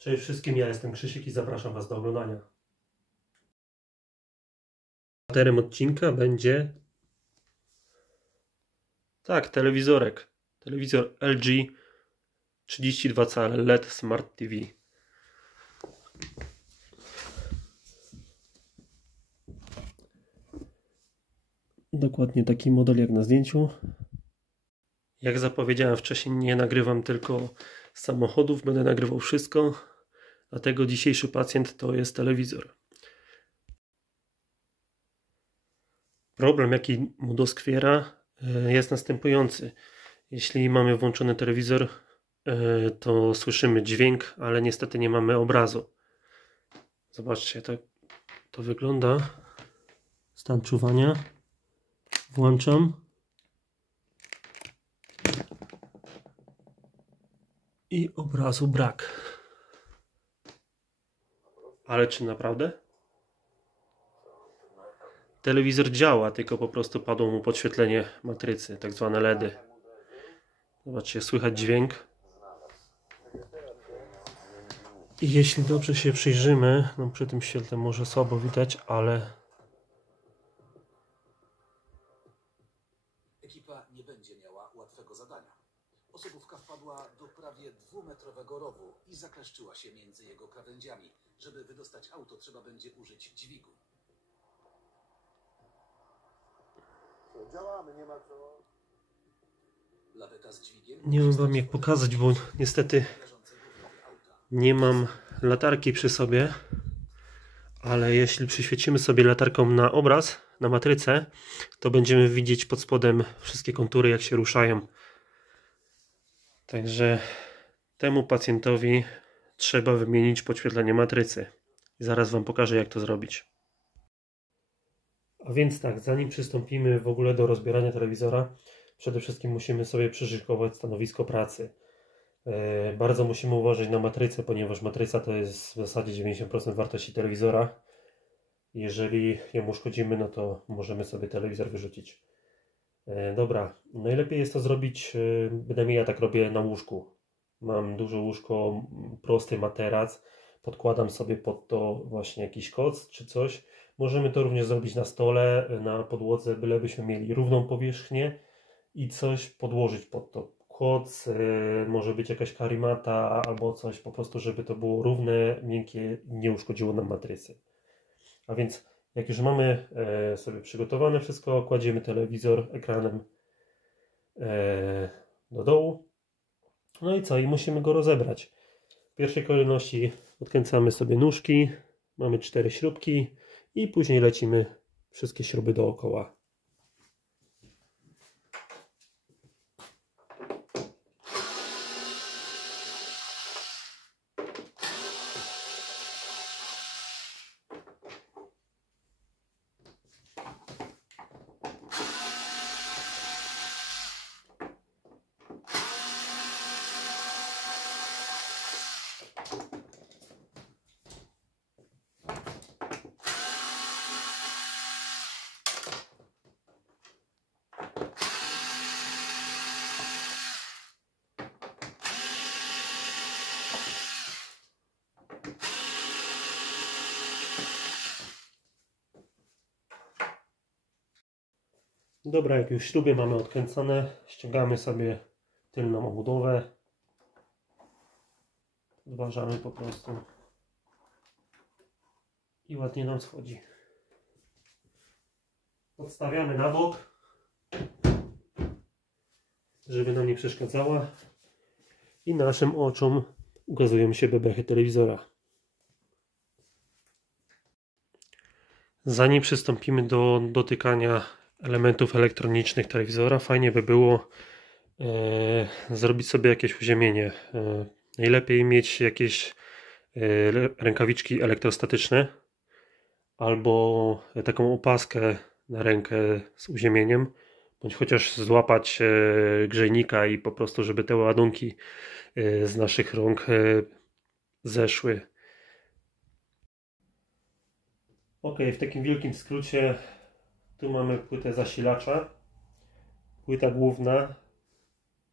Cześć wszystkim, ja jestem Krzysiek i zapraszam Was do oglądania. Bohaterem odcinka będzie telewizorek. Telewizor LG 32 cale LED Smart TV. Dokładnie taki model jak na zdjęciu. Jak zapowiedziałem wcześniej, nie nagrywam tylko samochodów, będę nagrywał wszystko. Dlatego dzisiejszy pacjent to jest telewizor. Problem, jaki mu doskwiera, jest następujący. Jeśli mamy włączony telewizor, to słyszymy dźwięk, ale niestety nie mamy obrazu. Zobaczcie, to wygląda. Stan czuwania. Włączam. I obrazu brak. Ale czy naprawdę? Telewizor działa, tylko po prostu padło mu podświetlenie matrycy, tak zwane LEDy. Zobaczcie, słychać dźwięk. I jeśli dobrze się przyjrzymy, no przy tym świetle może słabo widać, ale ekipa nie będzie miała łatwego zadania. Osobówka wpadła do prawie 2-metrowego rowu i zakleszczyła się między jego krawędziami. Żeby wydostać auto, trzeba będzie użyć dźwigu. Działamy, nie ma co. Laweta z dźwigiem. nie mam Wam jak pokazać, bo niestety nie mam latarki przy sobie. Ale jeśli przyświecimy sobie latarką na obraz, na matrycę, to będziemy widzieć pod spodem wszystkie kontury, jak się ruszają. Także temu pacjentowi trzeba wymienić podświetlenie matrycy. I zaraz Wam pokażę, jak to zrobić. A więc tak, zanim przystąpimy w ogóle do rozbierania telewizora, przede wszystkim musimy sobie przyszykować stanowisko pracy. Bardzo musimy uważać na matrycę, ponieważ matryca to jest w zasadzie 90% wartości telewizora. Jeżeli ją uszkodzimy, no to możemy sobie telewizor wyrzucić. Dobra, najlepiej jest to zrobić, bynajmniej ja tak robię na łóżku. Mam duże łóżko, prosty materac, podkładam sobie pod to właśnie jakiś koc czy coś. Możemy to również zrobić na stole, na podłodze, bylebyśmy mieli równą powierzchnię i coś podłożyć pod to. Koc, może być jakaś karimata albo coś po prostu, żeby to było równe, miękkie, nie uszkodziło nam matrycy. A więc jak już mamy sobie przygotowane wszystko, kładziemy telewizor ekranem do dołu. No i co? I musimy go rozebrać. W pierwszej kolejności odkręcamy sobie nóżki, mamy 4 śrubki i później lecimy wszystkie śruby dookoła. Dobra, jak już śruby mamy odkręcone, ściągamy sobie tylną obudowę. Podważamy po prostu i ładnie nam schodzi. Odstawiamy na bok, żeby nam nie przeszkadzała i naszym oczom ukazują się bebechy telewizora. Zanim przystąpimy do dotykania elementów elektronicznych telewizora, fajnie by było zrobić sobie jakieś uziemienie. Najlepiej mieć jakieś rękawiczki elektrostatyczne albo taką opaskę na rękę z uziemieniem, bądź chociaż złapać grzejnika i po prostu, żeby te ładunki z naszych rąk zeszły. Ok, w takim wielkim skrócie tu mamy płytę zasilacza, płyta główna,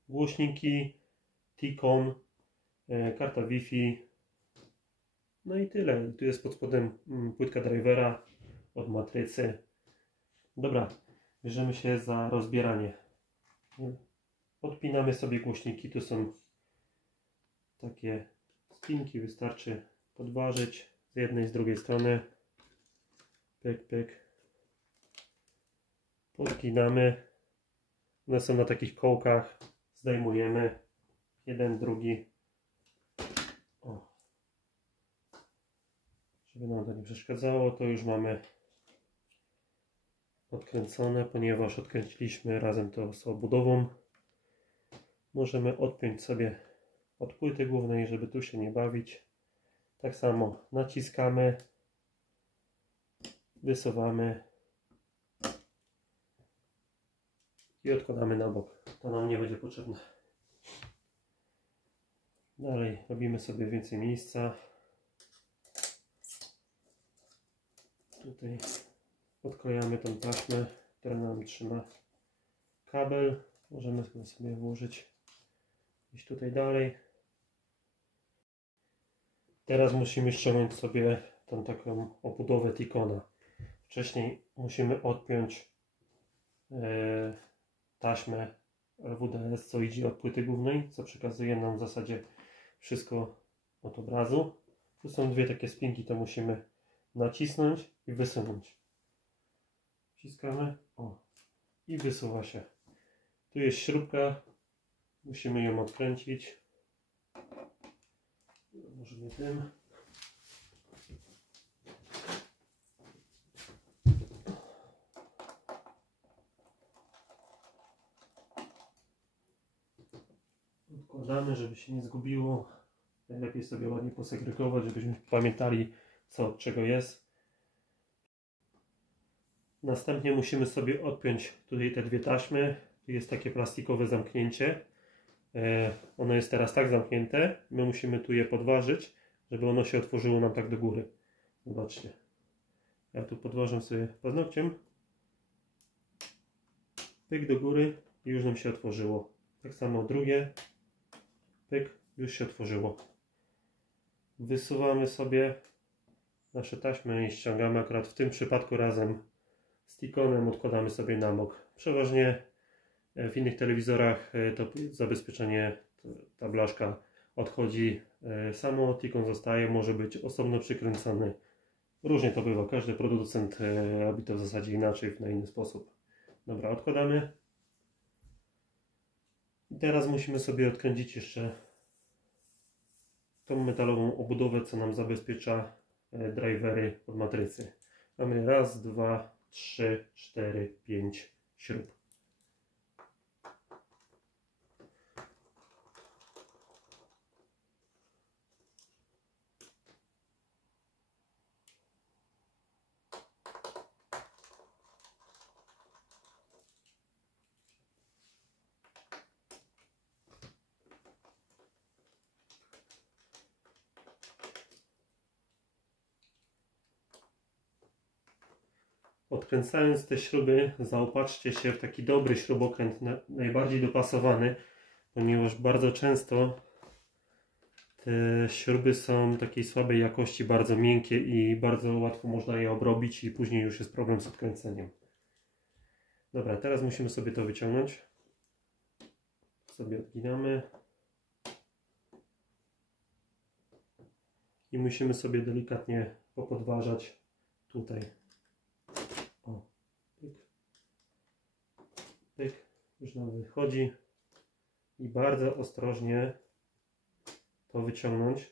głośniki, T-Con, karta Wi-Fi, No i tyle. Tu jest pod spodem płytka drivera od matrycy. Dobra, bierzemy się za rozbieranie. Odpinamy sobie głośniki. Tu są takie spinki. Wystarczy podważyć z jednej i z drugiej strony. Pyk, pyk. Podginamy. One są na takich kołkach. Zdejmujemy. Jeden, drugi. O. Żeby nam to nie przeszkadzało, to już mamy odkręcone, ponieważ odkręciliśmy razem to z obudową. Możemy odpiąć sobie od płyty głównej, żeby tu się nie bawić. Tak samo naciskamy, wysuwamy i odkładamy na bok. To nam nie będzie potrzebne. Dalej robimy sobie więcej miejsca. Tutaj odklejamy tą taśmę, która nam trzyma kabel. Możemy sobie włożyć gdzieś tutaj dalej. Teraz musimy ściągnąć sobie tą taką obudowę Tikona. Wcześniej musimy odpiąć taśmę LWDS, co idzie od płyty głównej, co przekazuje nam w zasadzie wszystko od obrazu. Tu są dwie takie spinki, to musimy nacisnąć i wysunąć. Wciskamy, o, i wysuwa się. Tu jest śrubka, musimy ją odkręcić. Może nie tym. Odkładamy, żeby się nie zgubiło. Najlepiej sobie ładnie posegregować, żebyśmy pamiętali, co od czego jest. Następnie musimy sobie odpiąć tutaj te dwie taśmy. Tu jest takie plastikowe zamknięcie. Ono jest teraz tak zamknięte. My musimy tu je podważyć, żeby ono się otworzyło nam tak do góry. Zobaczcie. Ja tu podważam sobie paznokciem. Pyk do góry i już nam się otworzyło. Tak samo drugie. Pyk, już się otworzyło. Wysuwamy sobie nasze taśmy i ściągamy. Akurat w tym przypadku razem z Tikonem odkładamy sobie na bok. Przeważnie w innych telewizorach to zabezpieczenie, ta blaszka odchodzi samo, Tikon zostaje, może być osobno przykręcony. Różnie to bywa, każdy producent robi to w zasadzie inaczej, na inny sposób. Dobra, odkładamy. I teraz musimy sobie odkręcić jeszcze tą metalową obudowę, co nam zabezpiecza drivery od matrycy. Mamy raz, dwa, 3, 4, 5 śrub. Odkręcając te śruby, zaopatrzcie się w taki dobry śrubokręt, najbardziej dopasowany, ponieważ bardzo często te śruby są takiej słabej jakości, bardzo miękkie i bardzo łatwo można je obrobić i później już jest problem z odkręceniem. Dobra, teraz musimy sobie to wyciągnąć. Sobie odginamy. I musimy sobie delikatnie popodważać tutaj. O, pyk, pyk, już nam wychodzi i bardzo ostrożnie to wyciągnąć,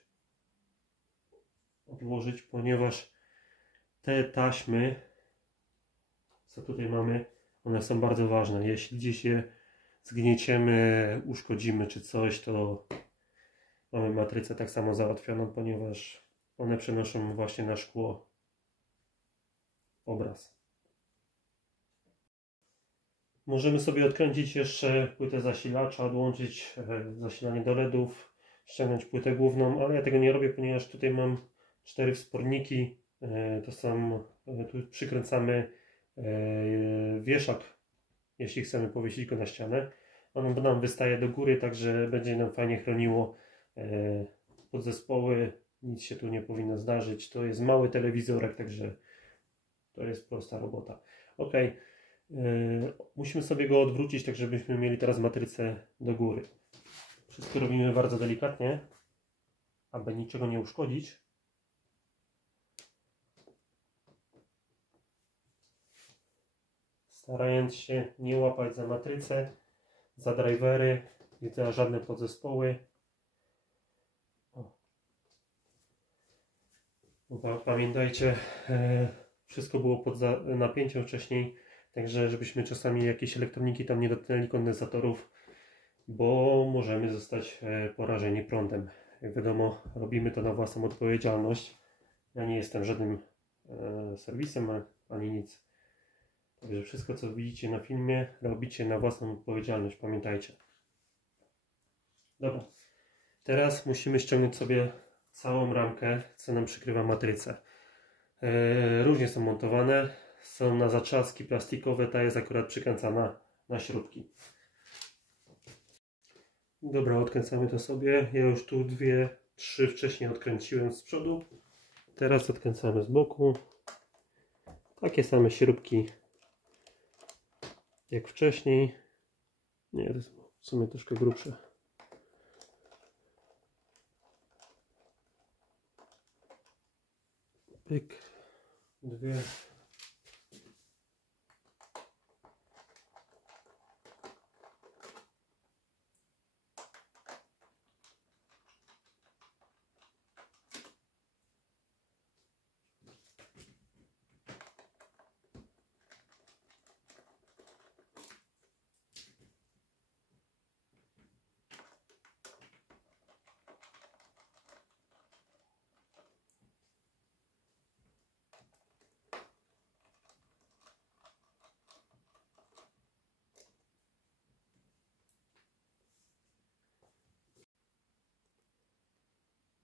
odłożyć, ponieważ te taśmy, co tutaj mamy, one są bardzo ważne. Jeśli gdzieś je zgnieciemy, uszkodzimy czy coś, to mamy matrycę tak samo załatwioną, ponieważ one przenoszą właśnie na szkło obraz. Możemy sobie odkręcić jeszcze płytę zasilacza, odłączyć zasilanie do LEDów, ściągnąć płytę główną, ale ja tego nie robię, ponieważ tutaj mam 4 wsporniki. To są, tu przykręcamy wieszak, jeśli chcemy powiesić go na ścianę. On nam wystaje do góry, także będzie nam fajnie chroniło podzespoły, nic się tu nie powinno zdarzyć. To jest mały telewizorek, także to jest prosta robota. Ok, musimy sobie go odwrócić, tak żebyśmy mieli teraz matrycę do góry. Wszystko robimy bardzo delikatnie, aby niczego nie uszkodzić. Starając się nie łapać za matrycę, za drivery i za żadne podzespoły. Pamiętajcie, wszystko było pod napięciem wcześniej, także żebyśmy czasami jakieś elektroniki tam nie dotknęli, kondensatorów, bo możemy zostać porażeni prądem. Jak wiadomo, robimy to na własną odpowiedzialność. Ja nie jestem żadnym serwisem ani nic. Także wszystko, co widzicie na filmie, robicie na własną odpowiedzialność, pamiętajcie. Dobra, teraz musimy ściągnąć sobie całą ramkę, co nam przykrywa matrycę. Różnie są montowane, są na zatrzaski plastikowe, ta jest akurat przykręcana na śrubki. Dobra, odkręcamy to sobie. Ja już tu 2-3 wcześniej odkręciłem z przodu. Teraz odkręcamy z boku. Takie same śrubki jak wcześniej. Nie, to jest w sumie troszkę grubsze. Pyk, 2.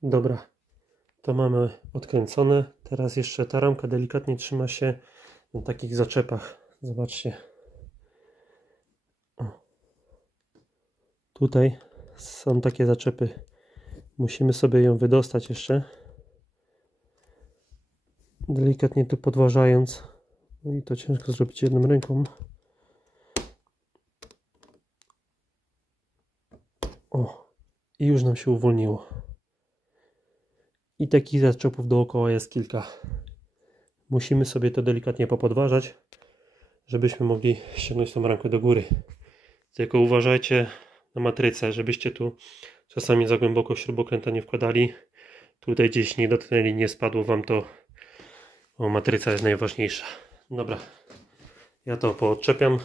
Dobra, to mamy odkręcone. Teraz jeszcze ta ramka delikatnie trzyma się na takich zaczepach. Zobaczcie. O. Tutaj są takie zaczepy. Musimy sobie ją wydostać jeszcze. Delikatnie tu podważając. No i to ciężko zrobić jedną ręką. O, i już nam się uwolniło. I takich zaczepów dookoła jest kilka. Musimy sobie to delikatnie popodważać, żebyśmy mogli ściągnąć tą ramkę do góry. Tylko uważajcie na matrycę, żebyście tu czasami za głęboko śrubokręta nie wkładali. Tutaj gdzieś nie dotknęli, nie spadło wam to. O, matryca jest najważniejsza. Dobra, ja to poodczepiam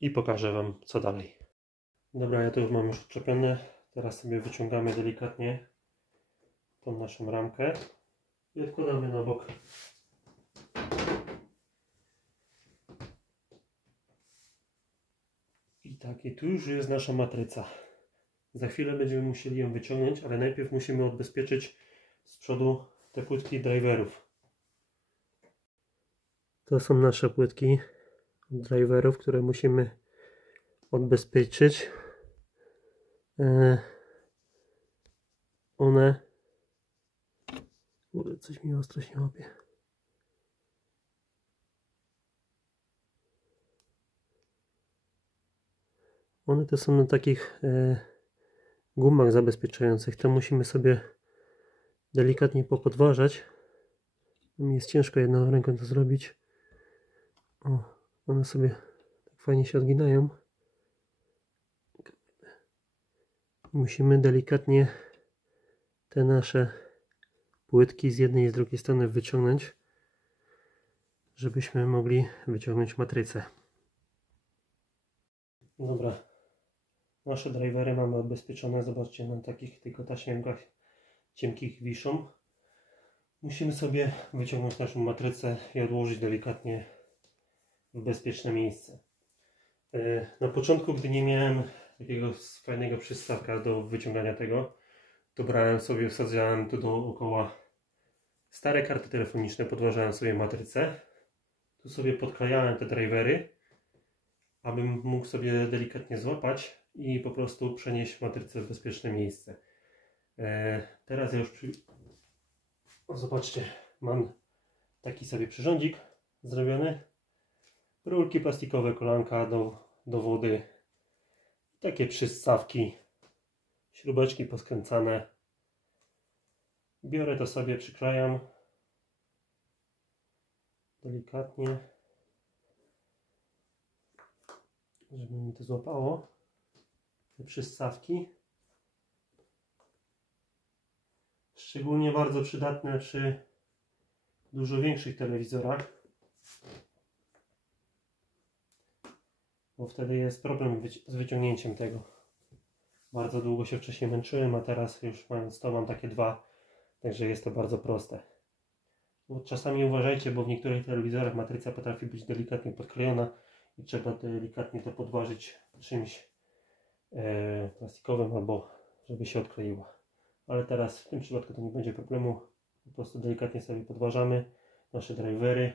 i pokażę wam, co dalej. Dobra, ja to już mam już odczepione. Teraz sobie wyciągamy delikatnie tą naszą ramkę i odkładamy na bok. I tak, i tu już jest nasza matryca. Za chwilę będziemy musieli ją wyciągnąć, ale najpierw musimy odbezpieczyć z przodu te płytki driverów. To są nasze płytki driverów, które musimy odbezpieczyć. One... Coś mi ostro się łapie. One to są na takich gumach zabezpieczających. To musimy sobie delikatnie popodważać. Mi jest ciężko jedną ręką to zrobić. O, one sobie tak fajnie się odginają. Musimy delikatnie te nasze płytki z jednej i z drugiej strony wyciągnąć, żebyśmy mogli wyciągnąć matrycę. Dobra, nasze drivery mamy odbezpieczone. Zobaczcie, na takich tylko taśmienkach cienkich wiszą. Musimy sobie wyciągnąć naszą matrycę i odłożyć delikatnie w bezpieczne miejsce. Na początku, gdy nie miałem takiego fajnego przystawka do wyciągania tego, to brałem sobie, wsadzałem tu dookoła stare karty telefoniczne, podważałem sobie matrycę. Tu sobie podklejałem te drivery, abym mógł sobie delikatnie złapać i po prostu przenieść matrycę w bezpieczne miejsce. Teraz ja już zobaczcie, mam taki sobie przyrządzik zrobiony. Rurki plastikowe, kolanka do wody. Takie przystawki. Śrubeczki poskręcane. Biorę to sobie, przyklejam delikatnie, żeby mi to złapało. Te przystawki. Szczególnie bardzo przydatne przy dużo większych telewizorach, bo wtedy jest problem z wyciągnięciem tego. Bardzo długo się wcześniej męczyłem, a teraz już mając to mam takie dwa, także jest to bardzo proste. Bo czasami uważajcie, bo w niektórych telewizorach matryca potrafi być delikatnie podklejona i trzeba delikatnie to podważyć czymś plastikowym albo żeby się odkleiła. Ale teraz w tym przypadku to nie będzie problemu. Po prostu delikatnie sobie podważamy nasze drivery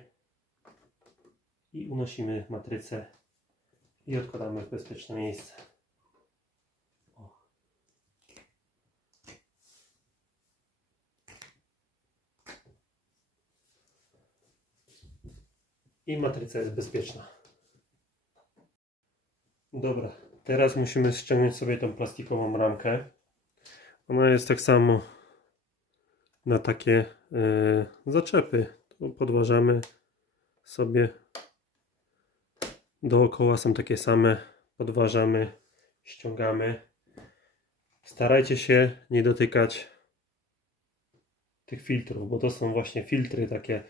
i unosimy matrycę i odkładamy w bezpieczne miejsce. O. I matryca jest bezpieczna. Dobra, teraz musimy ściągnąć sobie tą plastikową ramkę. Ona jest tak samo na takie zaczepy. Tu podważamy sobie. Dookoła są takie same. Podważamy, ściągamy. Starajcie się nie dotykać tych filtrów, bo to są właśnie filtry, takie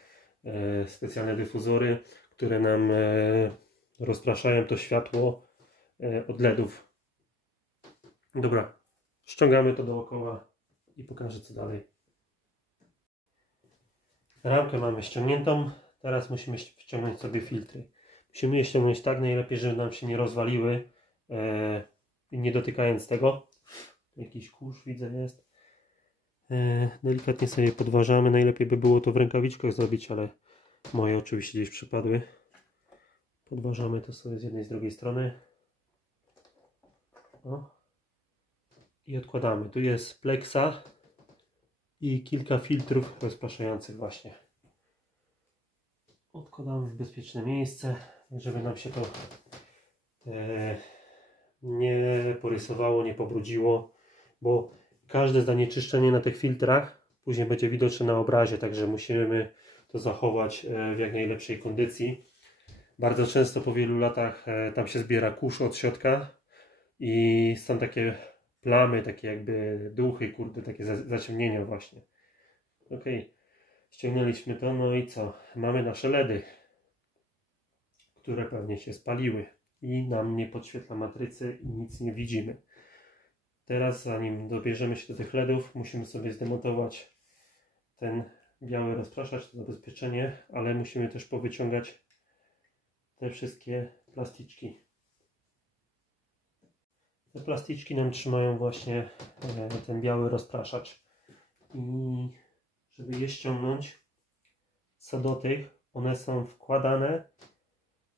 specjalne dyfuzory, które nam rozpraszają to światło od LEDów. Dobra, ściągamy to dookoła i pokażę co dalej. Ramkę mamy ściągniętą, teraz musimy wciągnąć sobie filtry. Musimy je ściągnąć tak najlepiej, żeby nam się nie rozwaliły i nie dotykając tego. Jakiś kurz widzę jest. Delikatnie sobie podważamy. Najlepiej by było to w rękawiczkach zrobić, ale moje oczywiście gdzieś przypadły. Podważamy to sobie z jednej i z drugiej strony. O. I odkładamy. Tu jest pleksa i kilka filtrów rozpraszających właśnie. Odkładamy w bezpieczne miejsce, żeby nam się to nie porysowało, nie pobrudziło, bo każde zanieczyszczenie na tych filtrach później będzie widoczne na obrazie, także musimy to zachować w jak najlepszej kondycji. Bardzo często po wielu latach tam się zbiera kurz od środka i są takie plamy, takie jakby duchy, kurde, takie zaciemnienia właśnie. Ok, ściągnęliśmy to, no i co? Mamy nasze LEDy, które pewnie się spaliły i nam nie podświetla matrycy i nic nie widzimy. Teraz zanim dobierzemy się do tych LEDów, musimy sobie zdemontować ten biały rozpraszacz, to zabezpieczenie, ale musimy też powyciągać te wszystkie plasticzki. Te plasticzki nam trzymają właśnie ten biały rozpraszacz i żeby je ściągnąć, co do tych, one są wkładane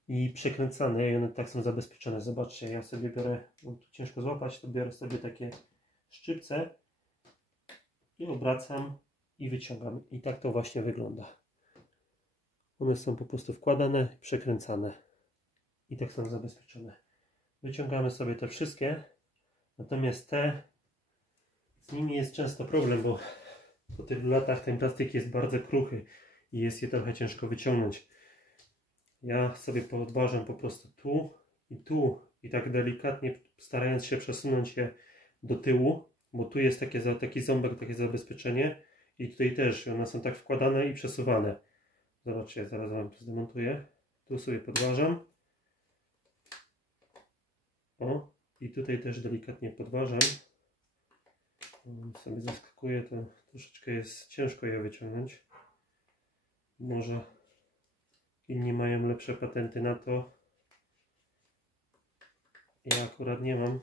i przekręcane i one tak są zabezpieczone. Zobaczcie, ja sobie biorę, bo tu ciężko złapać, to biorę sobie takie szczypce i obracam i wyciągam. I tak to właśnie wygląda. One są po prostu wkładane, przekręcane i tak są zabezpieczone. Wyciągamy sobie te wszystkie, natomiast te, z nimi jest często problem, bo po tylu latach ten plastik jest bardzo kruchy i jest je trochę ciężko wyciągnąć. Ja sobie podważam po prostu tu i tak delikatnie starając się przesunąć je do tyłu, bo tu jest taki ząbek, takie zabezpieczenie i tutaj też one są tak wkładane i przesuwane. Zobaczcie, zaraz wam to zdemontuję. Tu sobie podważam. O, i tutaj też delikatnie podważam. Sobie zaskakuję, to troszeczkę jest ciężko je wyciągnąć. Może inni mają lepsze patenty na to. Ja akurat nie mam.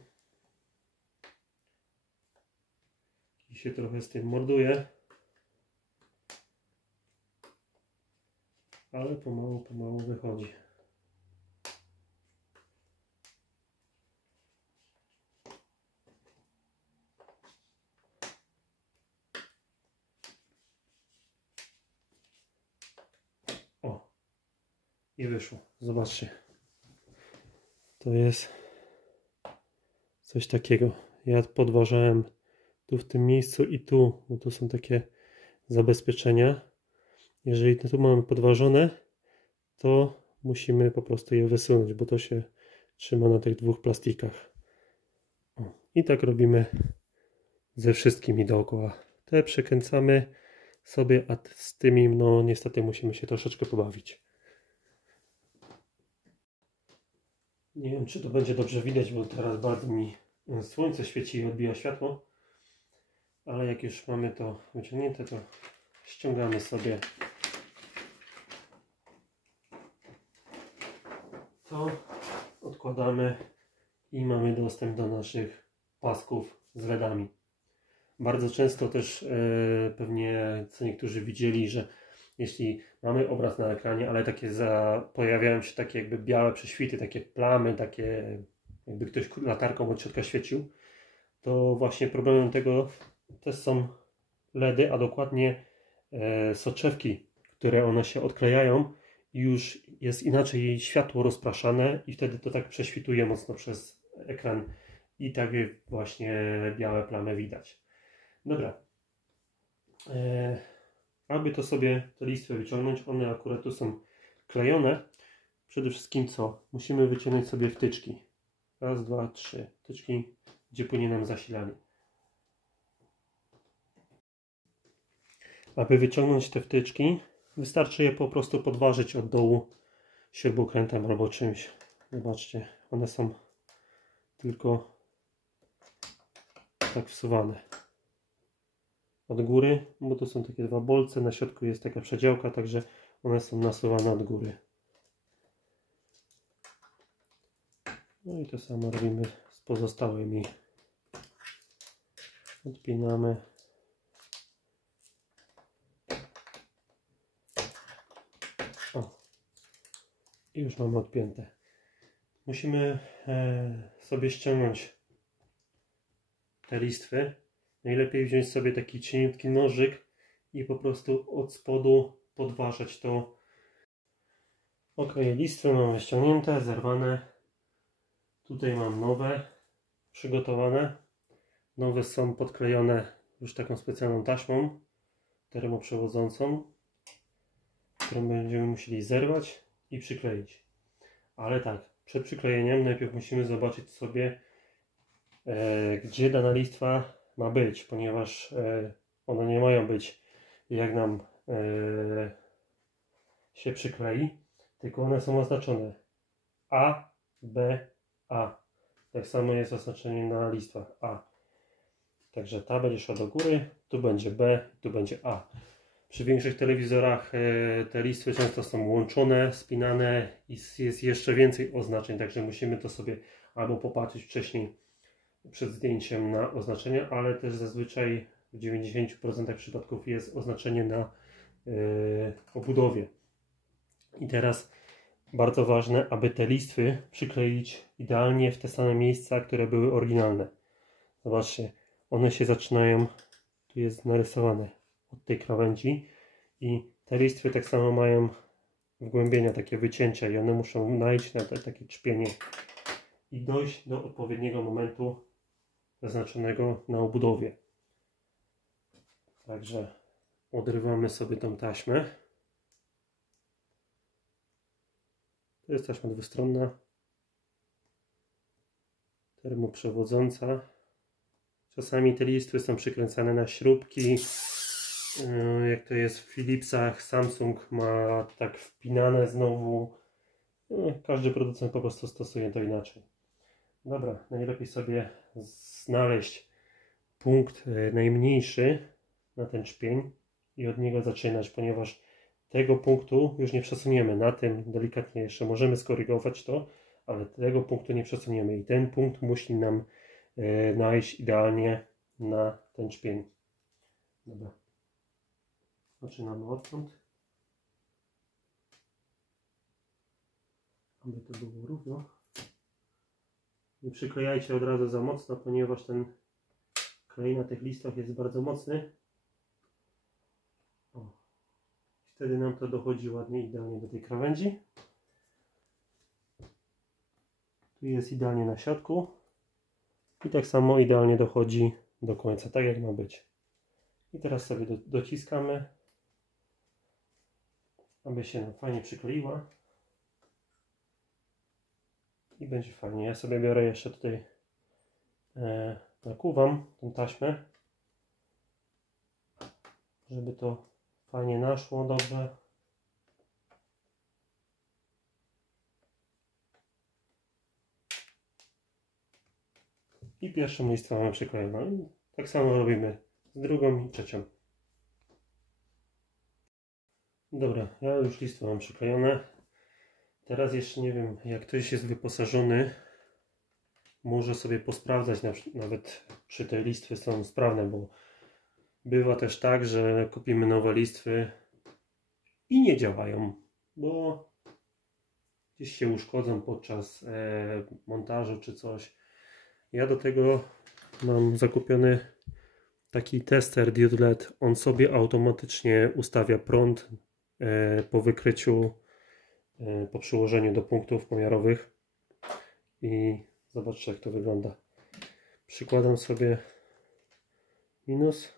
I się trochę z tym morduję. Ale pomału wychodzi. I wyszło. Zobaczcie. To jest coś takiego. Ja podważałem tu w tym miejscu i tu, bo tu są takie zabezpieczenia. Jeżeli tu mamy podważone, to musimy po prostu je wysunąć, bo to się trzyma na tych dwóch plastikach. O, i tak robimy ze wszystkimi dookoła. Te przekręcamy sobie, a z tymi no niestety musimy się troszeczkę pobawić. Nie wiem, czy to będzie dobrze widać, bo teraz bardzo mi słońce świeci i odbija światło. Ale jak już mamy to wyciągnięte, to ściągamy sobie to, odkładamy i mamy dostęp do naszych pasków z LEDami. Bardzo często też pewnie co niektórzy widzieli, że jeśli mamy obraz na ekranie, ale takie pojawiają się takie jakby białe prześwity, takie plamy, takie jakby ktoś latarką od środka świecił, to właśnie problemem tego też są LEDy, a dokładnie soczewki, które one się odklejają i już jest inaczej jej światło rozpraszane i wtedy to tak prześwituje mocno przez ekran i takie właśnie białe plamy widać. Dobra. Aby to sobie te listwy wyciągnąć, one akurat tu są klejone. Przede wszystkim co? Musimy wyciągnąć sobie wtyczki. Raz, dwa, trzy. Wtyczki, gdzie płynie nam zasilanie. Aby wyciągnąć te wtyczki, wystarczy je po prostu podważyć od dołu śrubokrętem albo czymś. Zobaczcie, one są tylko tak wsuwane od góry, bo to są takie dwa bolce, na środku jest taka przedziałka, także one są nasuwane od góry. No i to samo robimy z pozostałymi. Odpinamy. O. I już mamy odpięte. Musimy sobie ściągnąć te listwy. Najlepiej wziąć sobie taki cieniutki nożyk i po prostu od spodu podważać to. Ok, listwy mamy ściągnięte, zerwane. Tutaj mam nowe przygotowane. Nowe są podklejone już taką specjalną taśmą termoprzewodzącą, którą będziemy musieli zerwać i przykleić. Ale tak, przed przyklejeniem najpierw musimy zobaczyć sobie, gdzie dana listwa ma być, ponieważ one nie mają być jak nam się przyklei, tylko one są oznaczone A, B, A. Tak samo jest oznaczenie na listwach A. Także ta będzie szła do góry, tu będzie B, tu będzie A. Przy większych telewizorach te listwy często są łączone, spinane i jest jeszcze więcej oznaczeń, także musimy to sobie albo popatrzeć wcześniej przed zdjęciem na oznaczenia, ale też zazwyczaj w 90% przypadków jest oznaczenie na obudowie. I teraz bardzo ważne, aby te listwy przykleić idealnie w te same miejsca, które były oryginalne. Zobaczcie, one się zaczynają, tu jest narysowane od tej krawędzi i te listwy tak samo mają wgłębienia, takie wycięcia i one muszą najść na takie trzpienie i dojść do odpowiedniego momentu zaznaczonego na obudowie. Także odrywamy sobie tą taśmę. To jest taśma dwustronna, termoprzewodząca. Czasami te listwy są przykręcane na śrubki. Jak to jest w Philipsach, Samsung ma tak wpinane znowu. Każdy producent po prostu stosuje to inaczej. Dobra, najlepiej sobie znaleźć punkt najmniejszy na ten czpień i od niego zaczynać, ponieważ tego punktu już nie przesuniemy. Na tym delikatnie jeszcze możemy skorygować to, ale tego punktu nie przesuniemy i ten punkt musi nam najść idealnie na ten czpień. Dobra. Zaczynamy odtąd, aby to było równo. Nie przyklejajcie od razu za mocno, ponieważ ten klej na tych listach jest bardzo mocny. O. Wtedy nam to dochodzi ładnie, idealnie do tej krawędzi. Tu jest idealnie na środku i tak samo idealnie dochodzi do końca, tak jak ma być. I teraz sobie dociskamy, aby się nam fajnie przykleiła i będzie fajnie. Ja sobie biorę jeszcze tutaj, nakuwam tą taśmę, żeby to fajnie naszło dobrze. I pierwszą listwę mamy przyklejoną. Tak samo robimy z drugą i trzecią. Dobra, ja już listwę mam przyklejone. Teraz jeszcze nie wiem, jak ktoś jest wyposażony, może sobie posprawdzać, nawet czy te listwy są sprawne, bo bywa też tak, że kupimy nowe listwy i nie działają, bo gdzieś się uszkodzą podczas montażu czy coś. Ja do tego mam zakupiony taki tester diod LED. On sobie automatycznie ustawia prąd po wykryciu, po przyłożeniu do punktów pomiarowych. I zobaczcie, jak to wygląda. Przykładam sobie minus,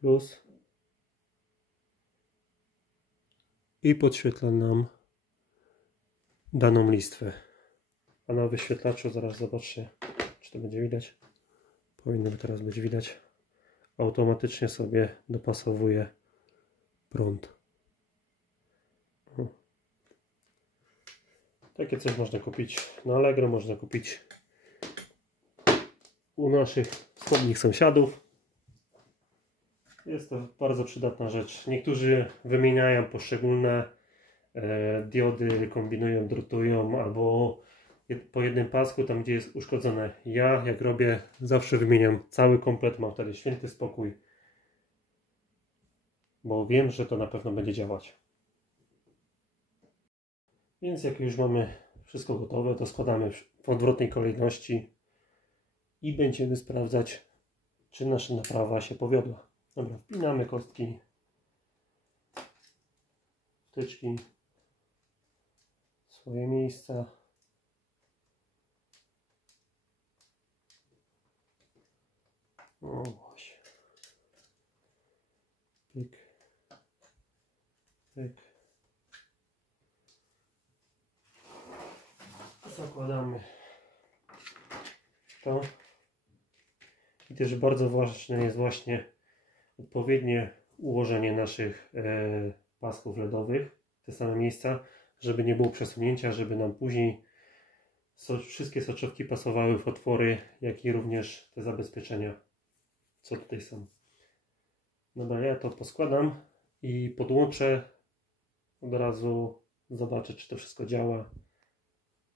plus i podświetla nam daną listwę. A na wyświetlaczu, zaraz zobaczcie, czy to będzie widać. Powinno teraz być widać. Automatycznie sobie dopasowuje prąd. Takie coś można kupić na Allegro, można kupić u naszych wschodnich sąsiadów. Jest to bardzo przydatna rzecz. Niektórzy wymieniają poszczególne diody, kombinują, drutują albo po jednym pasku, tam gdzie jest uszkodzone. Ja, jak robię, zawsze wymieniam cały komplet, mam wtedy święty spokój, bo wiem, że to na pewno będzie działać. Więc jak już mamy wszystko gotowe, to składamy w odwrotnej kolejności i będziemy sprawdzać, czy nasza naprawa się powiodła. Dobra, wpinamy kostki, wtyczki w swoje miejsca. O właśnie. Pyk. Pyk. Zakładamy to. I też bardzo ważne jest właśnie odpowiednie ułożenie naszych pasków LEDowych w te same miejsca, żeby nie było przesunięcia, żeby nam później wszystkie soczewki pasowały w otwory, jak i również te zabezpieczenia, co tutaj są. Dobra, ja to poskładam i podłączę od razu, zobaczę, czy to wszystko działa,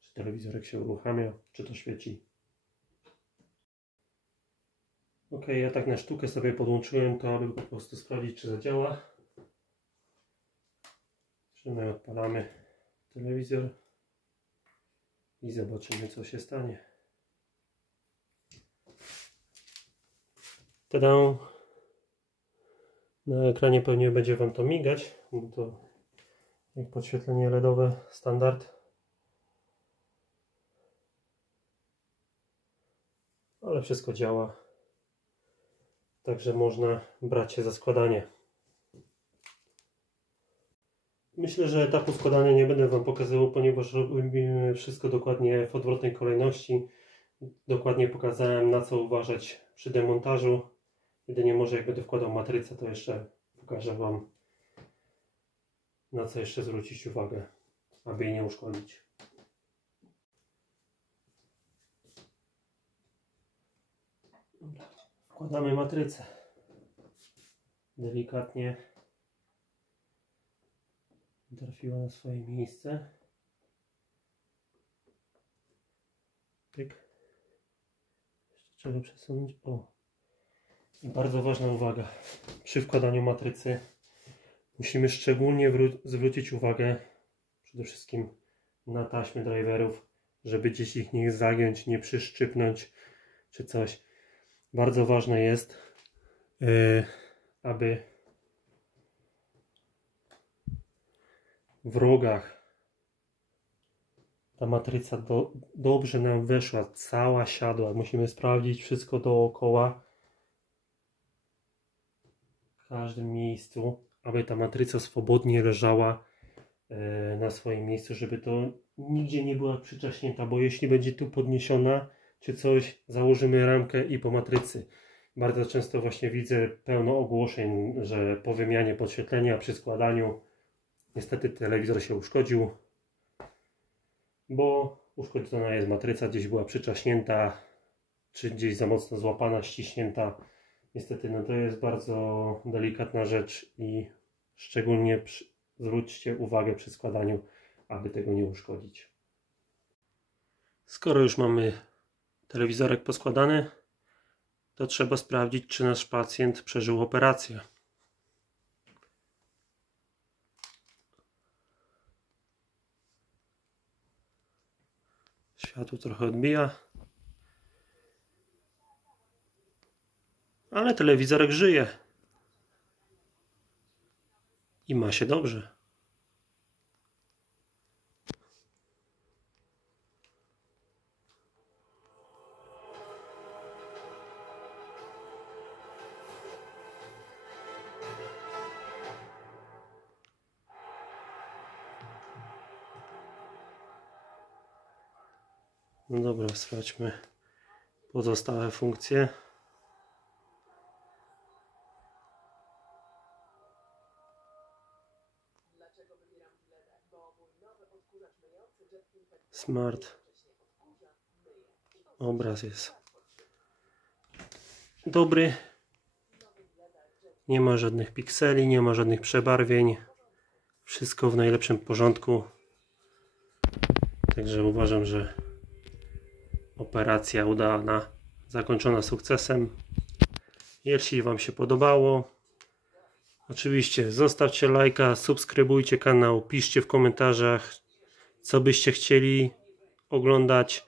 czy telewizorek się uruchamia, czy to świeci. Ok, ja tak na sztukę sobie podłączyłem to, aby po prostu sprawdzić, czy zadziała. My odpalamy telewizor i zobaczymy, co się stanie. Tada! Na ekranie pewnie będzie Wam to migać, bo to jak podświetlenie LEDowe standard. Ale wszystko działa. Także można brać się za składanie. Myślę, że etapu składania nie będę Wam pokazywał, ponieważ robimy wszystko dokładnie w odwrotnej kolejności. Dokładnie pokazałem, na co uważać przy demontażu. Jedynie może jak będę wkładał matrycę, to jeszcze pokażę Wam, na co jeszcze zwrócić uwagę, aby jej nie uszkodzić. Wkładamy matrycę. Delikatnie trafiła na swoje miejsce. Pyk. Jeszcze trzeba przesunąć. O. I bardzo ważna uwaga. Przy wkładaniu matrycy musimy szczególnie zwrócić uwagę przede wszystkim na taśmy driverów, żeby gdzieś ich nie zagiąć, nie przyszczypnąć czy coś. Bardzo ważne jest, aby w rogach ta matryca dobrze nam weszła, cała siadła. Musimy sprawdzić wszystko dookoła, w każdym miejscu, aby ta matryca swobodnie leżała na swoim miejscu, żeby to nigdzie nie była przyczaśnięta, bo jeśli będzie tu podniesiona czy coś, założymy ramkę i po matrycy. Bardzo często właśnie widzę pełno ogłoszeń, że po wymianie podświetlenia przy składaniu niestety telewizor się uszkodził, bo uszkodzona jest matryca, gdzieś była przyczaśnięta, czy gdzieś za mocno złapana, ściśnięta. Niestety no to jest bardzo delikatna rzecz i szczególnie zwróćcie uwagę przy składaniu, aby tego nie uszkodzić. Skoro już mamy telewizorek poskładany, to trzeba sprawdzić, czy nasz pacjent przeżył operację. Światło trochę odbija, ale telewizorek żyje i ma się dobrze. No dobra, sprawdźmy pozostałe funkcje. Smart. Obraz jest dobry. Nie ma żadnych pikseli, nie ma żadnych przebarwień. Wszystko w najlepszym porządku. Także uważam, że operacja udana, zakończona sukcesem. Jeśli Wam się podobało, oczywiście zostawcie lajka, subskrybujcie kanał, piszcie w komentarzach, co byście chcieli oglądać,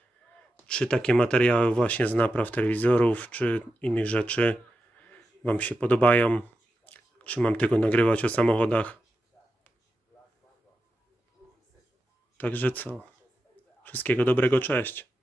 czy takie materiały właśnie z napraw telewizorów, czy innych rzeczy Wam się podobają, czy mam tylko nagrywać o samochodach. Także co? Wszystkiego dobrego, cześć!